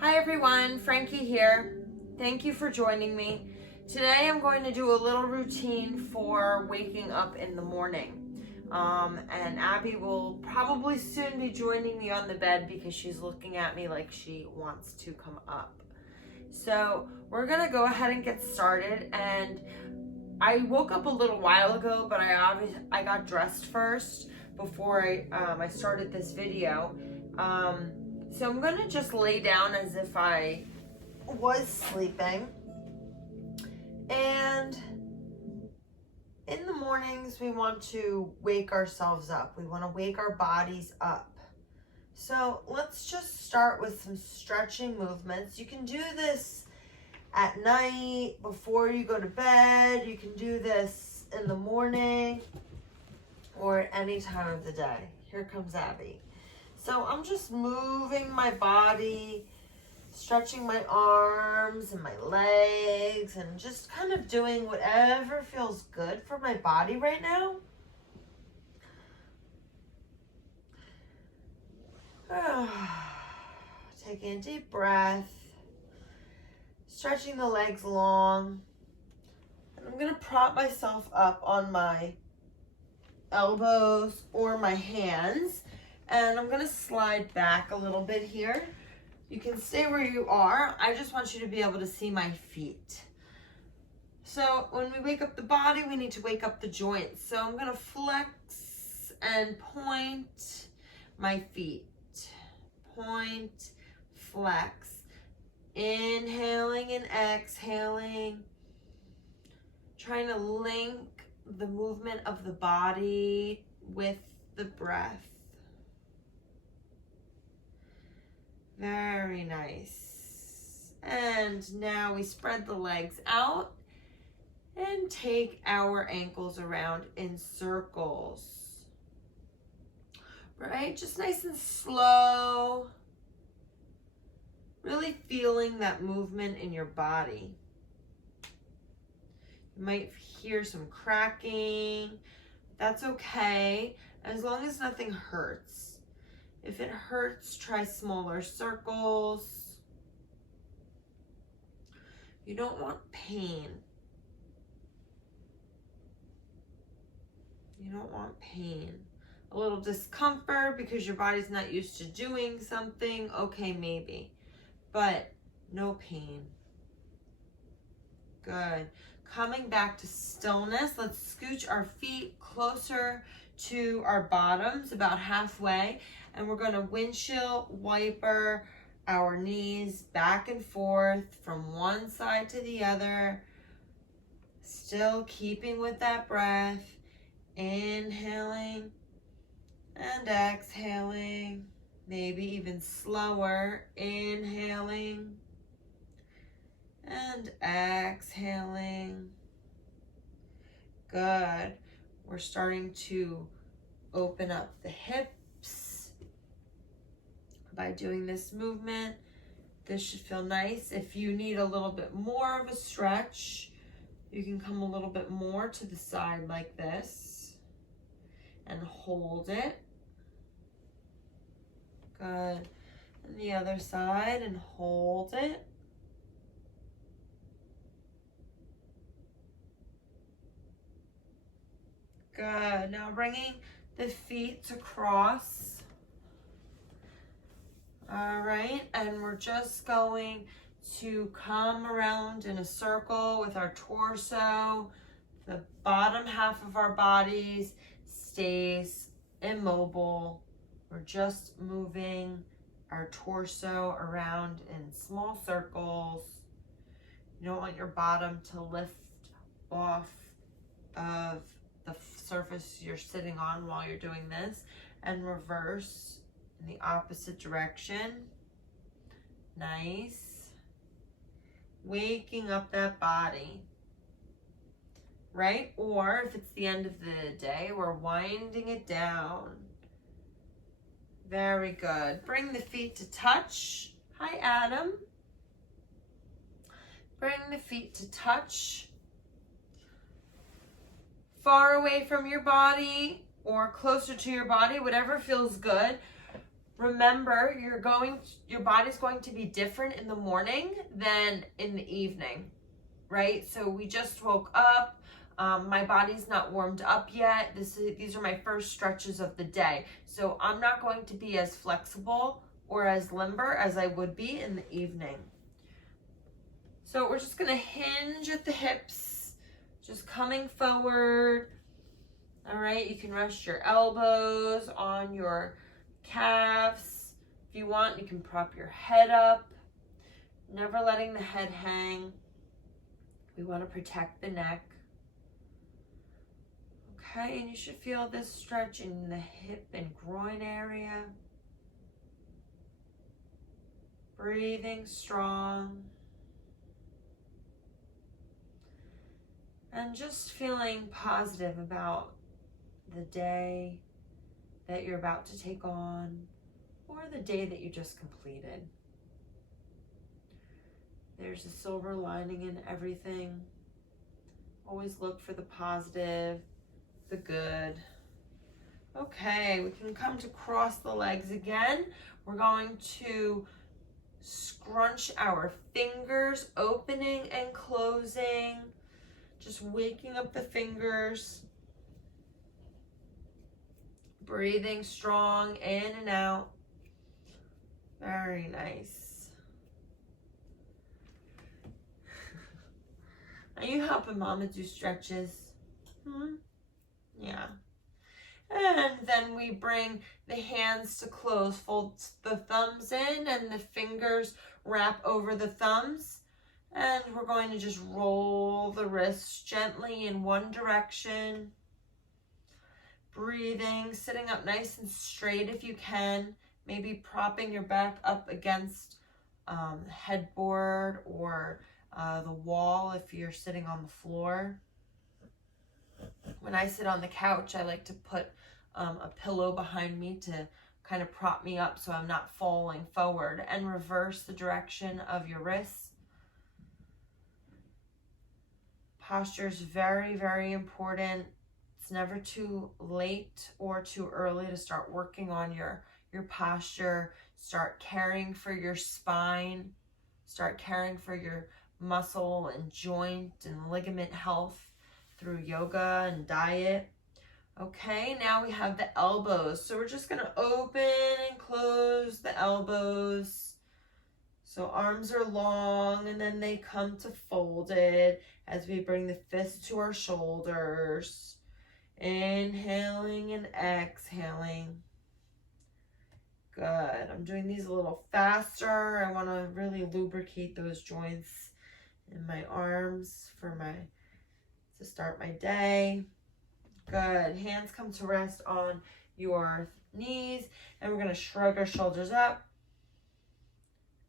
Hi everyone, Frankie here. Thank you for joining me. Today I'm going to do a little routine for waking up in the morning. And Abby will probably soon be joining me on the bed because she's looking at me like she wants to come up. So we're gonna go ahead and get started. And I woke up a little while ago, but I got dressed first before I started this video. So I'm gonna just lay down as if I was sleeping. And in the mornings, we want to wake ourselves up. We want to wake our bodies up. So let's just start with some stretching movements. You can do this at night, before you go to bed. You can do this in the morning or at any time of the day. Here comes Abby. So I'm just moving my body, stretching my arms and my legs, and just kind of doing whatever feels good for my body right now. Taking a deep breath, stretching the legs long. And I'm gonna prop myself up on my elbows or my hands. And I'm gonna slide back a little bit here. You can stay where you are. I just want you to be able to see my feet. So when we wake up the body, we need to wake up the joints. So I'm gonna flex and point my feet. Point, flex. Inhaling and exhaling. Trying to link the movement of the body with the breath. Very nice. And now we spread the legs out and take our ankles around in circles. Right? Just nice and slow. Really feeling that movement in your body. You might hear some cracking. That's okay, as long as nothing hurts. If it hurts, try smaller circles. You don't want pain. You don't want pain. A little discomfort because your body's not used to doing something. Okay, maybe. But no pain. Good. Coming back to stillness, let's scooch our feet closer to our bottoms, about halfway. And we're going to windshield wiper our knees back and forth from one side to the other. Still keeping with that breath. Inhaling and exhaling. Maybe even slower. Inhaling and exhaling. Good. We're starting to open up the hips by doing this movement. This should feel nice. If you need a little bit more of a stretch, you can come a little bit more to the side like this and hold it. Good. And the other side, and hold it. Good. Now bringing the feet across. All right, and we're just going to come around in a circle with our torso. The bottom half of our bodies stays immobile. We're just moving our torso around in small circles. You don't want your bottom to lift off of the surface you're sitting on while you're doing this. And reverse in the opposite direction. Nice. Waking up that body. Right? Or if it's the end of the day, we're winding it down. Very good. Bring the feet to touch. Hi, Adam. Bring the feet to touch. Far away from your body or closer to your body, whatever feels good. Remember, your body's going to be different in the morning than in the evening, right? So we just woke up. My body's not warmed up yet. These are my first stretches of the day. So I'm not going to be as flexible or as limber as I would be in the evening. So we're just gonna hinge at the hips, just coming forward. All right, you can rest your elbows on your calves. If you want, you can prop your head up, never letting the head hang. We want to protect the neck. Okay, and you should feel this stretch in the hip and groin area. Breathing strong. And just feeling positive about the day that you're about to take on, or the day that you just completed. There's a silver lining in everything. Always look for the positive, the good. Okay, we can come to cross the legs again. We're going to scrunch our fingers, opening and closing. Just waking up the fingers. Breathing strong in and out. Very nice. Are you helping Mama do stretches? Yeah. And then we bring the hands to close. Fold the thumbs in and the fingers wrap over the thumbs. And we're going to just roll the wrists gently in one direction. Breathing, sitting up nice and straight if you can. Maybe propping your back up against the headboard or the wall if you're sitting on the floor. When I sit on the couch, I like to put a pillow behind me to kind of prop me up so I'm not falling forward, and reverse the direction of your wrists. Posture is very, very important. It's never too late or too early to start working on your posture. Start caring for your spine. Start caring for your muscle and joint and ligament health through yoga and diet. Okay, now we have the elbows. So we're just gonna open and close the elbows. So arms are long and then they come to folded as we bring the fists to our shoulders. Inhaling and exhaling. Good. I'm doing these a little faster. I want to really lubricate those joints in my arms to start my day. Good. Hands come to rest on your knees, and we're going to shrug our shoulders up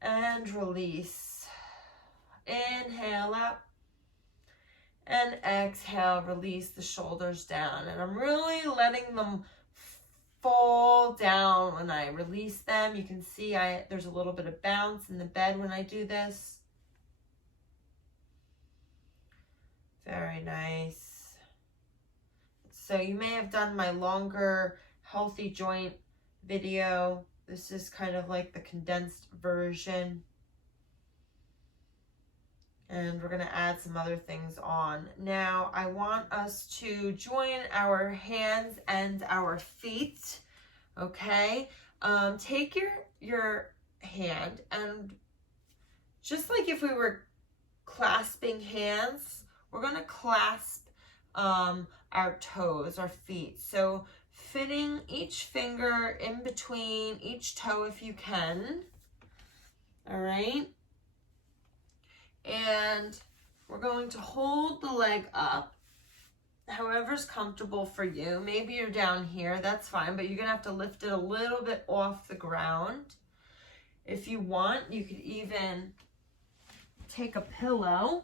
and release. Inhale up and exhale, release the shoulders down. And I'm really letting them fall down when I release them. You can see there's a little bit of bounce in the bed when I do this. Very nice. So you may have done my longer healthy joint video. This is kind of like the condensed version. And we're going to add some other things on. Now, I want us to join our hands and our feet, okay? Take your hand, and just like if we were clasping hands, we're going to clasp our toes, our feet. So fitting each finger in between each toe if you can, all right? And we're going to hold the leg up, however's comfortable for you. Maybe you're down here, that's fine, but you're gonna have to lift it a little bit off the ground. If you want, you could even take a pillow.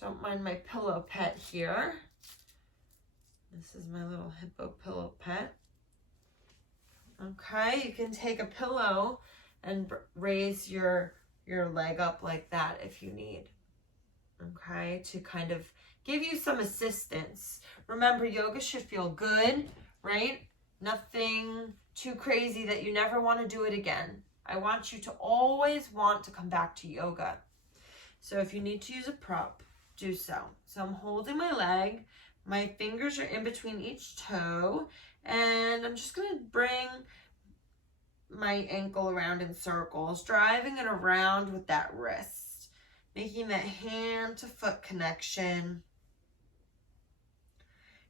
Don't mind my pillow pet here. This is my little hippo pillow pet. Okay, you can take a pillow and raise your leg up like that if you need, okay, to kind of give you some assistance. Remember, yoga should feel good, right? Nothing too crazy that you never want to do it again. I want you to always want to come back to yoga. So if you need to use a prop, do so. So I'm holding my leg. My fingers are in between each toe. And I'm just going to bring my ankle around in circles, driving it around with that wrist, making that hand to foot connection.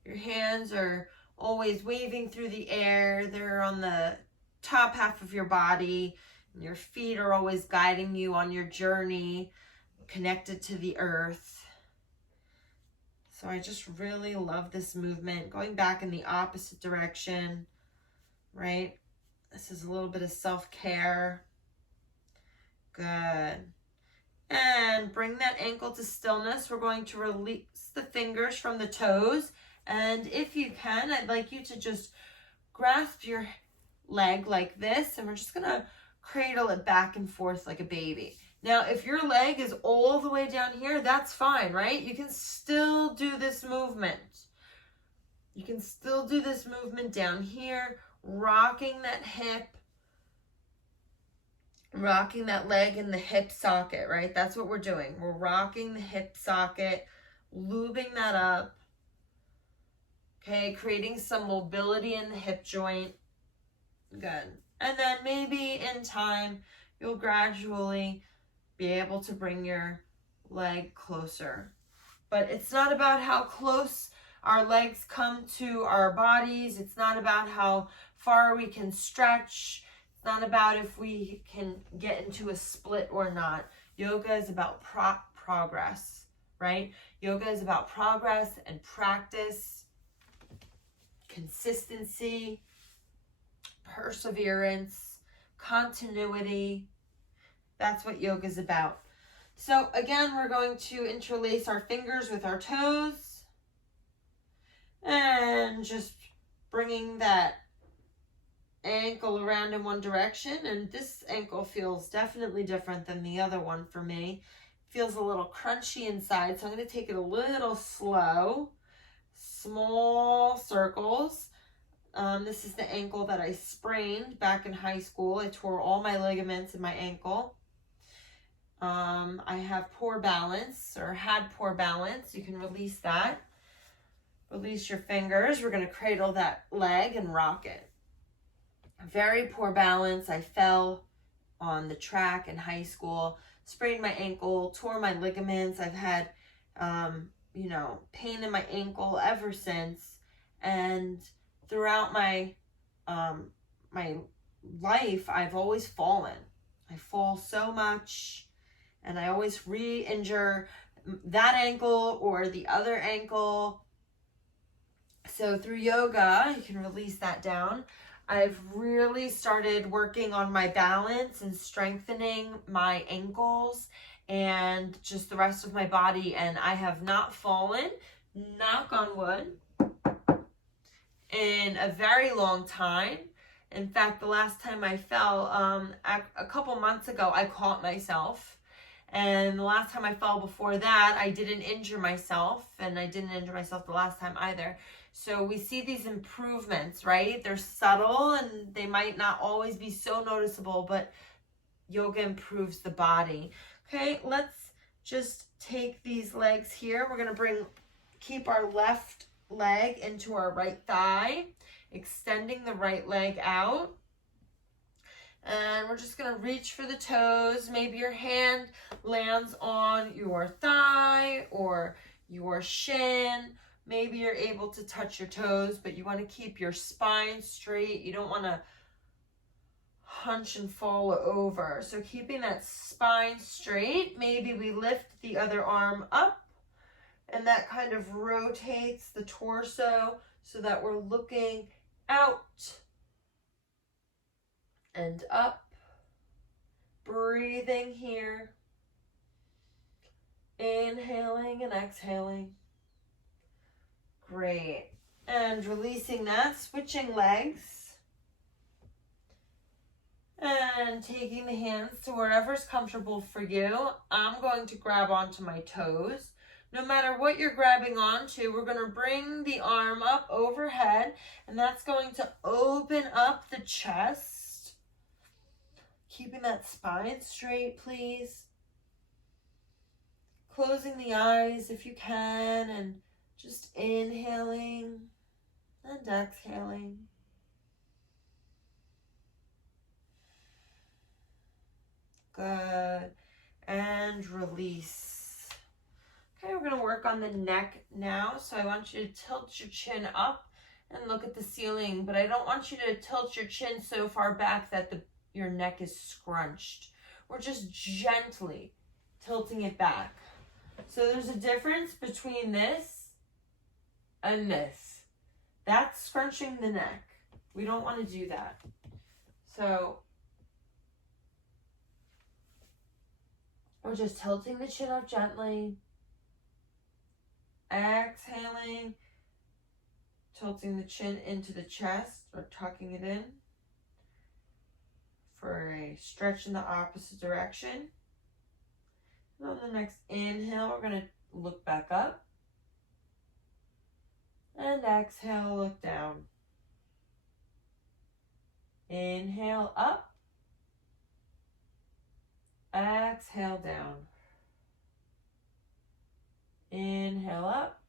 Your hands are always waving through the air. They're on the top half of your body. And your feet are always guiding you on your journey, connected to the earth. So I just really love this movement. Going back in the opposite direction, right? This is a little bit of self-care. Good. And bring that ankle to stillness. We're going to release the fingers from the toes. And if you can, I'd like you to just grasp your leg like this. And we're just going to cradle it back and forth like a baby. Now, if your leg is all the way down here, that's fine, right? You can still do this movement. You can still do this movement down here, rocking that hip, rocking that leg in the hip socket, right? That's what we're doing. We're rocking the hip socket, lubing that up, okay? Creating some mobility in the hip joint. Good. And then maybe in time, you'll gradually be able to bring your leg closer. But it's not about how close our legs come to our bodies. It's not about how far we can stretch. It's not about if we can get into a split or not. Yoga is about progress, right? Yoga is about progress and practice, consistency, perseverance, continuity. That's what yoga is about. So again, we're going to interlace our fingers with our toes and just bringing that ankle around in one direction. And this ankle feels definitely different than the other one for me. Feels a little crunchy inside, so I'm going to take it a little slow. Small circles. This is the ankle that I sprained back in high school. I tore all my ligaments in my ankle. I have poor balance, or had poor balance. You can release that. Release your fingers. We're going to cradle that leg and rock it. Very poor balance. I fell on the track in high school, sprained my ankle, tore my ligaments. I've had, pain in my ankle ever since. And throughout my my life, I've always fallen. I fall so much, and I always re-injure that ankle or the other ankle. So through yoga, you can release that down. I've really started working on my balance and strengthening my ankles and just the rest of my body, and I have not fallen, knock on wood, in a very long time. In fact, the last time I fell, a couple months ago, I caught myself. And the last time I fell before that, I didn't injure myself, and I didn't injure myself the last time either. So we see these improvements, right? They're subtle and they might not always be so noticeable, but yoga improves the body. Okay, let's just take these legs here. We're going to keep our left leg into our right thigh, extending the right leg out. And we're just going to reach for the toes. Maybe your hand lands on your thigh or your shin. Maybe you're able to touch your toes, but you want to keep your spine straight. You don't want to hunch and fall over. So keeping that spine straight, maybe we lift the other arm up, and that kind of rotates the torso so that we're looking out and up. Breathing here. Inhaling and exhaling. Great. And releasing that, switching legs. And taking the hands to wherever's comfortable for you. I'm going to grab onto my toes. No matter what you're grabbing onto, we're going to bring the arm up overhead, and that's going to open up the chest. Keeping that spine straight, please. Closing the eyes if you can, and just inhaling and exhaling. Good. And release. Okay, we're going to work on the neck now. So I want you to tilt your chin up and look at the ceiling, but I don't want you to tilt your chin so far back that your neck is scrunched. We're just gently tilting it back. So there's a difference between this and this. That's scrunching the neck. We don't want to do that. So we're just tilting the chin up gently. Exhaling. Tilting the chin into the chest or tucking it in for a stretch in the opposite direction. And on the next inhale, we're going to look back up. And exhale, look down. Inhale up. Exhale down. Inhale up.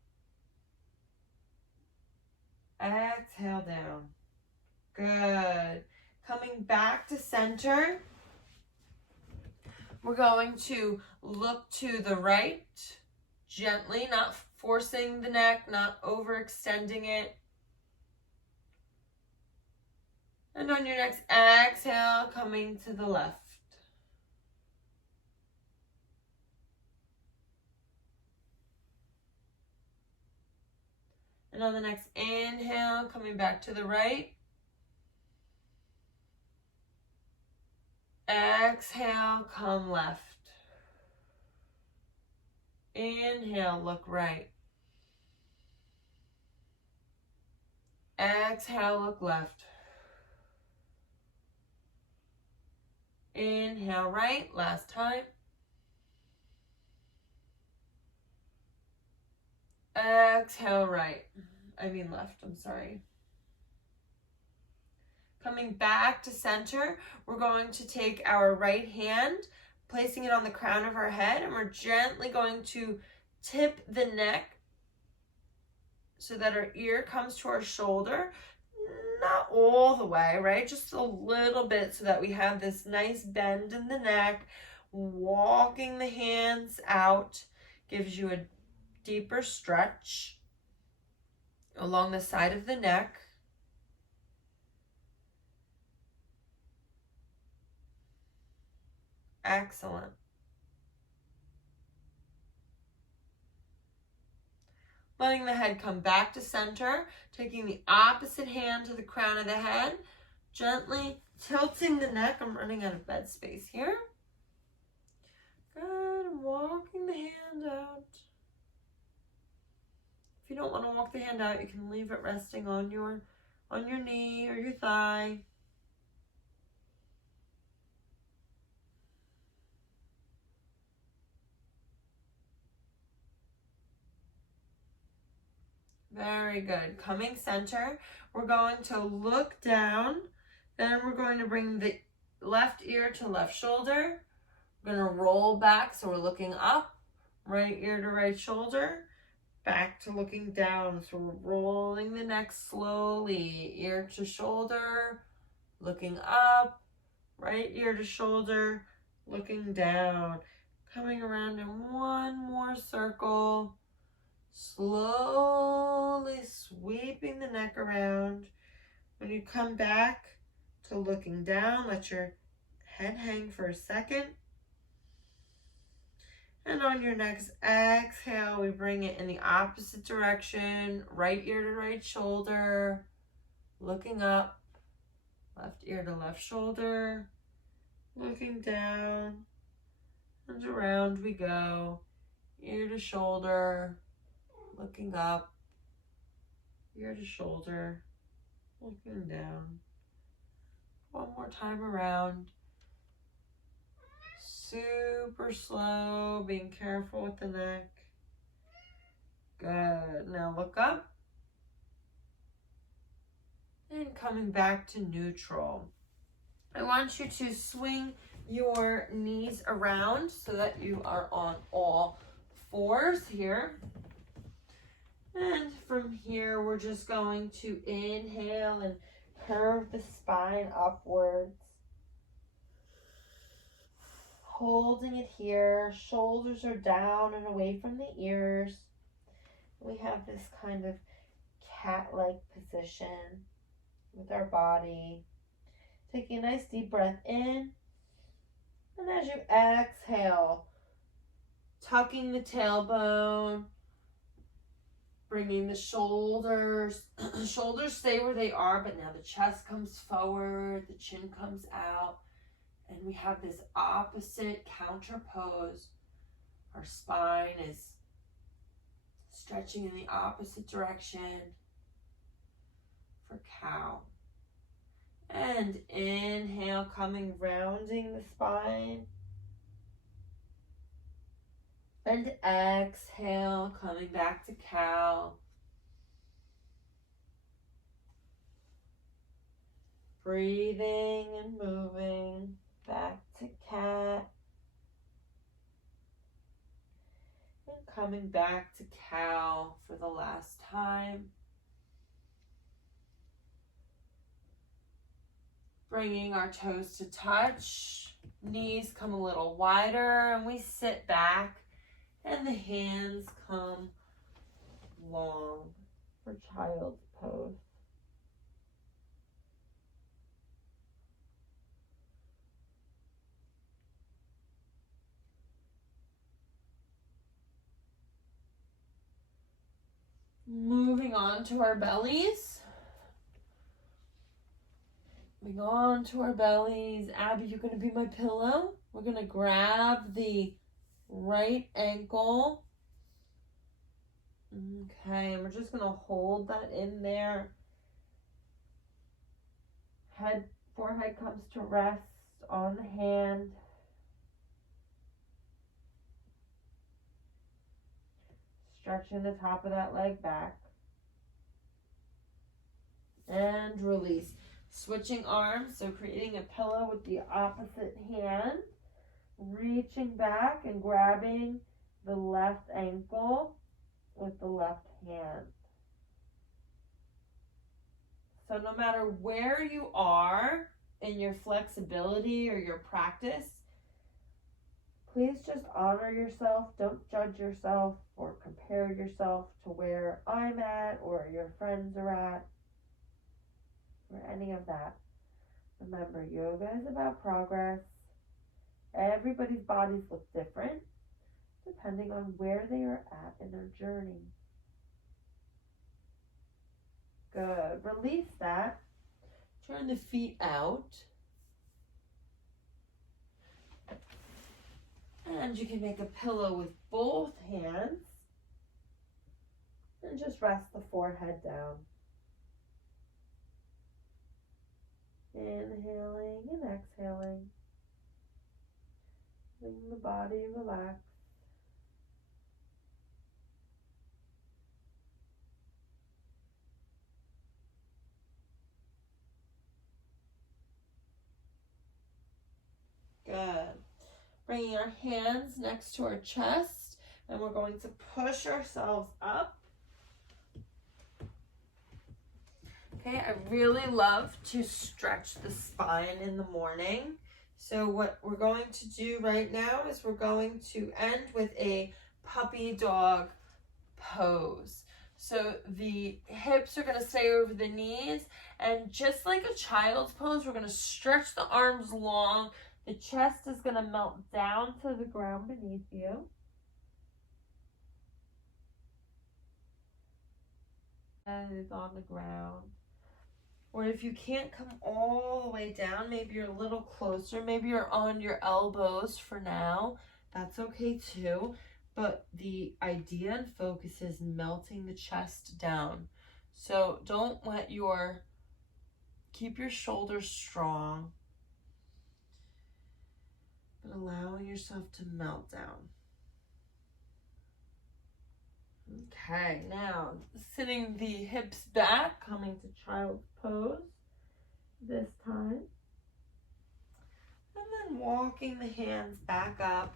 Exhale down. Good. Coming back to center. We're going to look to the right, gently, not forcing the neck, not overextending it. And on your next exhale, coming to the left. And on the next inhale, coming back to the right. Exhale, come left. Inhale, look right. Exhale, look left. Inhale, right. Last time. Exhale, right. Left, I'm sorry. Coming back to center, we're going to take our right hand, placing it on the crown of our head, and we're gently going to tip the neck so that our ear comes to our shoulder. Not all the way, right? Just a little bit so that we have this nice bend in the neck. Walking the hands out gives you a deeper stretch along the side of the neck. Excellent. Letting the head come back to center, taking the opposite hand to the crown of the head, gently tilting the neck. I'm running out of bed space here. Good, walking the hand out. If you don't want to walk the hand out, you can leave it resting on your knee or your thigh. Very good. Coming center, we're going to look down. Then we're going to bring the left ear to left shoulder. We're going to roll back, so we're looking up. Right ear to right shoulder. Back to looking down. So we're rolling the neck slowly. Ear to shoulder. Looking up. Right ear to shoulder. Looking down. Coming around in one more circle. Slowly sweeping the neck around. When you come back to looking down, let your head hang for a second. And on your next exhale, we bring it in the opposite direction. Right ear to right shoulder. Looking up. Left ear to left shoulder. Looking down. And around we go. Ear to shoulder. Looking up, ear to shoulder, looking down. One more time around. Super slow, being careful with the neck. Good. Now look up. And coming back to neutral. I want you to swing your knees around so that you are on all fours here. And from here, we're just going to inhale and curve the spine upwards. Holding it here, shoulders are down and away from the ears. We have this kind of cat-like position with our body. Taking a nice deep breath in. And as you exhale, tucking the tailbone, bringing the shoulders. Shoulders stay where they are, but now the chest comes forward, the chin comes out. And we have this opposite counter pose. Our spine is stretching in the opposite direction for cow. And inhale, coming, rounding the spine. And exhale, coming back to cow. Breathing and moving. Back to cat. And coming back to cow for the last time. Bringing our toes to touch. Knees come a little wider and we sit back and the hands come long for child's pose. Moving on to our bellies. Moving on to our bellies. Abby, you're going to be my pillow. We're going to grab the right ankle. Okay, and we're just going to hold that in there. Forehead comes to rest on the hand. Stretching the top of that leg back. And release. Switching arms, so creating a pillow with the opposite hand. Reaching back and grabbing the left ankle with the left hand. So no matter where you are in your flexibility or your practice, please just honor yourself. Don't judge yourself or compare yourself to where I'm at or your friends are at or any of that. Remember, yoga is about progress. Everybody's bodies look different depending on where they are at in their journey. Good. Release that. Turn the feet out. And you can make a pillow with both hands. And just rest the forehead down. Inhaling and exhaling. Letting the body relax. Good. Bringing our hands next to our chest, and we're going to push ourselves up. Okay, I really love to stretch the spine in the morning. So what we're going to do right now is we're going to end with a puppy dog pose. So the hips are going to stay over the knees, and just like a child's pose, we're going to stretch the arms long. The chest is going to melt down to the ground beneath you. Head is on the ground. Or if you can't come all the way down, maybe you're a little closer. Maybe you're on your elbows for now. That's okay too. But the idea and focus is melting the chest down. So don't let keep your shoulders strong, but allowing yourself to melt down. Okay, now sitting the hips back, coming to child's pose this time. And then walking the hands back up.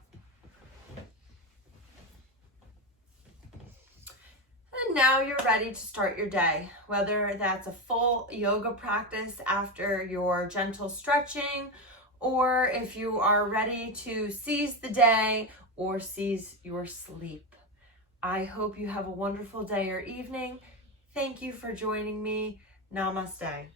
And now you're ready to start your day, whether that's a full yoga practice after your gentle stretching, or if you are ready to seize the day or seize your sleep. I hope you have a wonderful day or evening. Thank you for joining me. Namaste.